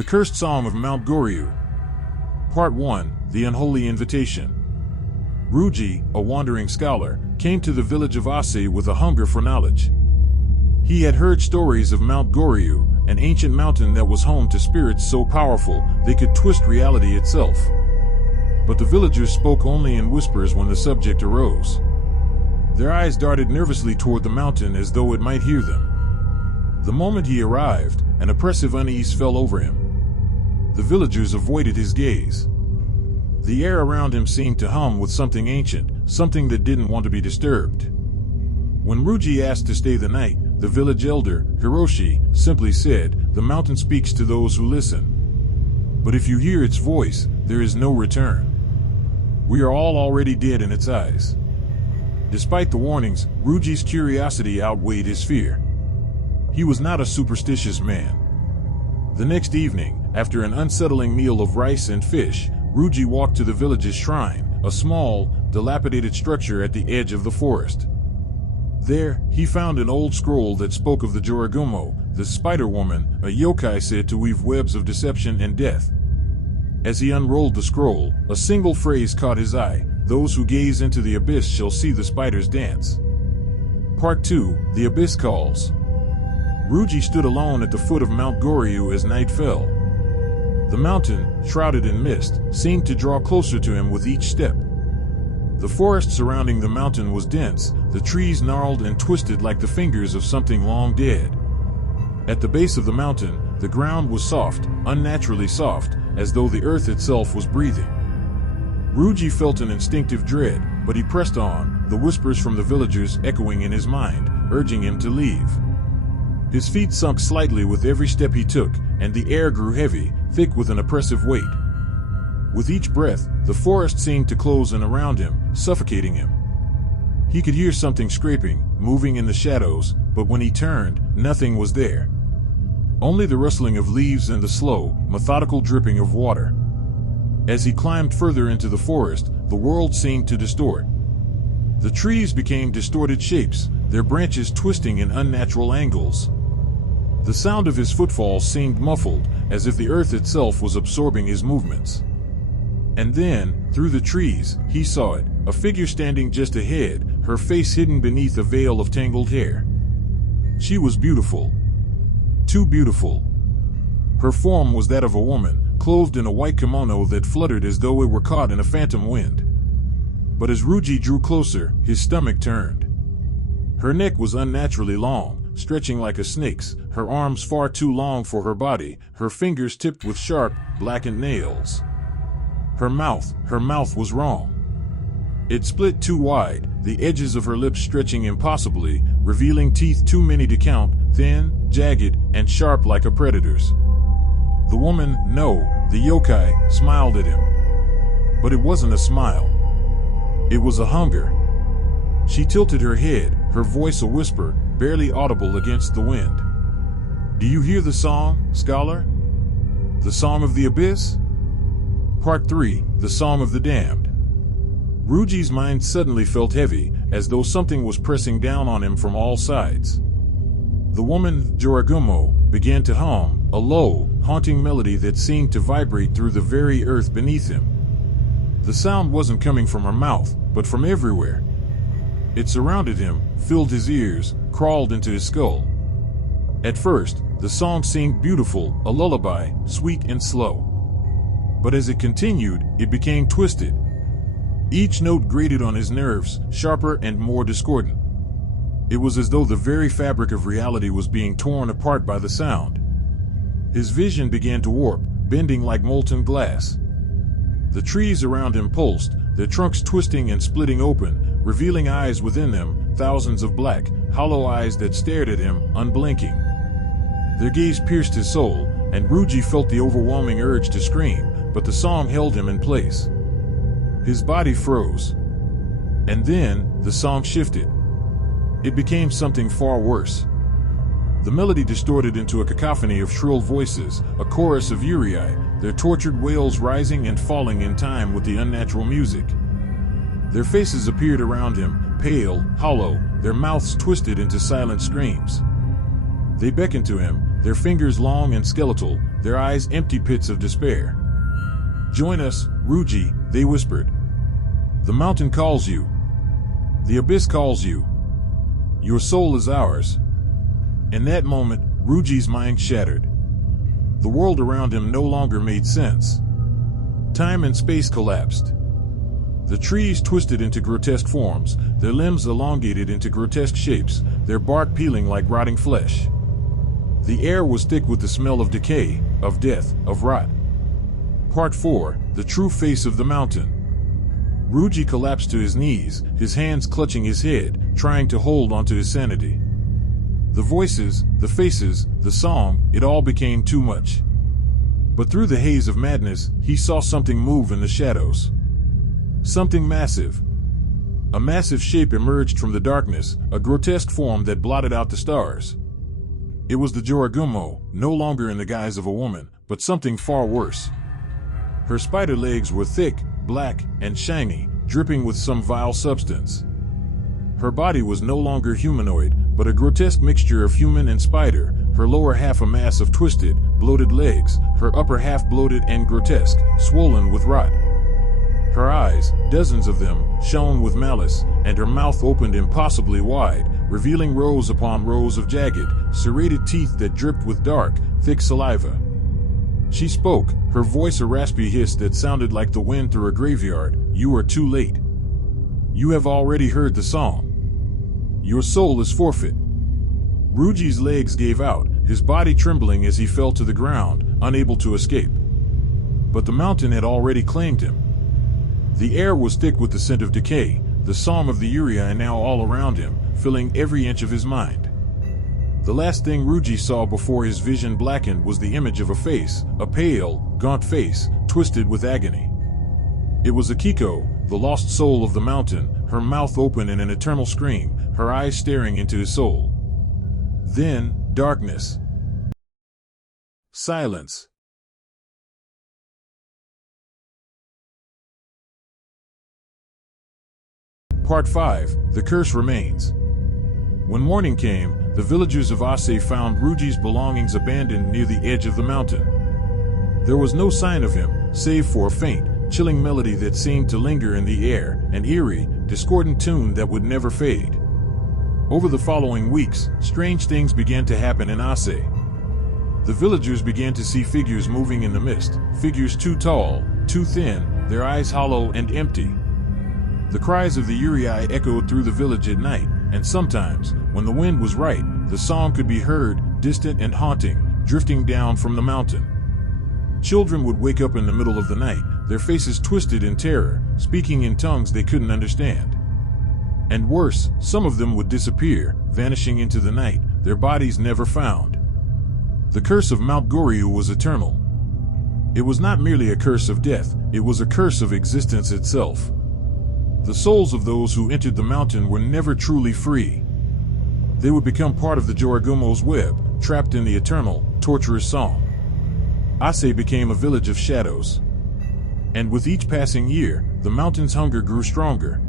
The Cursed Song of Mount Goryū. Part 1, The Unholy Invitation. Ryuji, a wandering scholar, came to the village of Ase with a hunger for knowledge. He had heard stories of Mount Goryū, an ancient mountain that was home to spirits so powerful they could twist reality itself. But the villagers spoke only in whispers when the subject arose. Their eyes darted nervously toward the mountain as though it might hear them. The moment he arrived, an oppressive unease fell over him. The villagers avoided his gaze. The air around him seemed to hum with something ancient, something that didn't want to be disturbed. When Ryuji asked to stay the night, the village elder, Hiroshi, simply said, "The mountain speaks to those who listen. But if you hear its voice, there is no return. We are all already dead in its eyes." Despite the warnings, Ryuji's curiosity outweighed his fear. He was not a superstitious man. The next evening, after an unsettling meal of rice and fish, Ryuji walked to the village's shrine, a small, dilapidated structure at the edge of the forest. There, he found an old scroll that spoke of the Joragumo, the spider woman, a yokai said to weave webs of deception and death. As he unrolled the scroll, a single phrase caught his eye: "Those who gaze into the abyss shall see the spiders dance." Part 2, The Abyss Calls. Ryuji stood alone at the foot of Mount Goryū as night fell. The mountain, shrouded in mist, seemed to draw closer to him with each step. The forest surrounding the mountain was dense, the trees gnarled and twisted like the fingers of something long dead. At the base of the mountain, the ground was soft, unnaturally soft, as though the earth itself was breathing. Ryuji felt an instinctive dread, but he pressed on, the whispers from the villagers echoing in his mind, urging him to leave. His feet sunk slightly with every step he took, and the air grew heavy, thick with an oppressive weight. With each breath, the forest seemed to close in around him, suffocating him. He could hear something scraping, moving in the shadows, but when he turned, nothing was there. Only the rustling of leaves and the slow, methodical dripping of water. As he climbed further into the forest, the world seemed to distort. The trees became distorted shapes, their branches twisting in unnatural angles. The sound of his footfalls seemed muffled, as if the earth itself was absorbing his movements. And then, through the trees, he saw it, a figure standing just ahead, her face hidden beneath a veil of tangled hair. She was beautiful. Too beautiful. Her form was that of a woman, clothed in a white kimono that fluttered as though it were caught in a phantom wind. But as Ryuji drew closer, his stomach turned. Her neck was unnaturally long, stretching like a snake's, her arms far too long for her body, her fingers tipped with sharp, blackened nails. Her mouth was wrong. It split too wide, the edges of her lips stretching impossibly, revealing teeth too many to count, thin, jagged, and sharp like a predator's. The woman, the yokai, smiled at him. But it wasn't a smile. It was a hunger. She tilted her head, her voice a whisper, barely audible against the wind. "Do you hear the song, scholar? The song of the abyss?" Part 3, The Song of the Damned. Ryuji's mind suddenly felt heavy, as though something was pressing down on him from all sides. The woman, Joragumo, began to hum, a low, haunting melody that seemed to vibrate through the very earth beneath him. The sound wasn't coming from her mouth, but from everywhere. It surrounded him, filled his ears, crawled into his skull. At first, the song seemed beautiful, a lullaby, sweet and slow. But as it continued, it became twisted. Each note grated on his nerves, sharper and more discordant. It was as though the very fabric of reality was being torn apart by the sound. His vision began to warp, bending like molten glass. The trees around him pulsed, their trunks twisting and splitting open, revealing eyes within them, thousands of black, hollow eyes that stared at him, unblinking. Their gaze pierced his soul, and Ryuji felt the overwhelming urge to scream, but the song held him in place. His body froze. And then, the song shifted. It became something far worse. The melody distorted into a cacophony of shrill voices, a chorus of Yurei, their tortured wails rising and falling in time with the unnatural music. Their faces appeared around him, pale, hollow, their mouths twisted into silent screams. They beckoned to him, their fingers long and skeletal, their eyes empty pits of despair. "Join us, Ryuji," they whispered. "The mountain calls you. The abyss calls you. Your soul is ours." In that moment, Ryuji's mind shattered. The world around him no longer made sense. Time and space collapsed. The trees twisted into grotesque forms, their limbs elongated into grotesque shapes, their bark peeling like rotting flesh. The air was thick with the smell of decay, of death, of rot. Part 4: The True Face of the Mountain. Ryuji collapsed to his knees, his hands clutching his head, trying to hold onto his sanity. The voices, the faces, the song, it all became too much. But through the haze of madness, he saw something move in the shadows. Something massive. A massive shape emerged from the darkness, a grotesque form that blotted out the stars. It was the Goryū, no longer in the guise of a woman, but something far worse. Her spider legs were thick, black, and shiny, dripping with some vile substance. Her body was no longer humanoid, but a grotesque mixture of human and spider, her lower half a mass of twisted, bloated legs, her upper half bloated and grotesque, swollen with rot. Her eyes, dozens of them, shone with malice, and her mouth opened impossibly wide, revealing rows upon rows of jagged, serrated teeth that dripped with dark, thick saliva. She spoke, her voice a raspy hiss that sounded like the wind through a graveyard. "You are too late. You have already heard the song. Your soul is forfeit." Ryuji's legs gave out, his body trembling as he fell to the ground, unable to escape. But the mountain had already claimed him. The air was thick with the scent of decay, the song of the Uria now all around him, filling every inch of his mind. The last thing Ryuji saw before his vision blackened was the image of a face, a pale, gaunt face, twisted with agony. It was Akiko, the lost soul of the mountain, her mouth open in an eternal scream, her eyes staring into his soul. Then, darkness. Silence. Part 5: The Curse Remains. When morning came, the villagers of Ase found Ryuji's belongings abandoned near the edge of the mountain. There was no sign of him, save for a faint, chilling melody that seemed to linger in the air, an eerie, discordant tune that would never fade. Over the following weeks, strange things began to happen in Ase. The villagers began to see figures moving in the mist, figures too tall, too thin, their eyes hollow and empty. The cries of the Urii echoed through the village at night, and sometimes, when the wind was right, the song could be heard, distant and haunting, drifting down from the mountain. Children would wake up in the middle of the night, their faces twisted in terror, speaking in tongues they couldn't understand. And worse, some of them would disappear, vanishing into the night, their bodies never found. The curse of Mount Goryū was eternal. It was not merely a curse of death, it was a curse of existence itself. The souls of those who entered the mountain were never truly free. They would become part of the Goryū's web, trapped in the eternal, torturous song. Ase became a village of shadows. And with each passing year, the mountain's hunger grew stronger.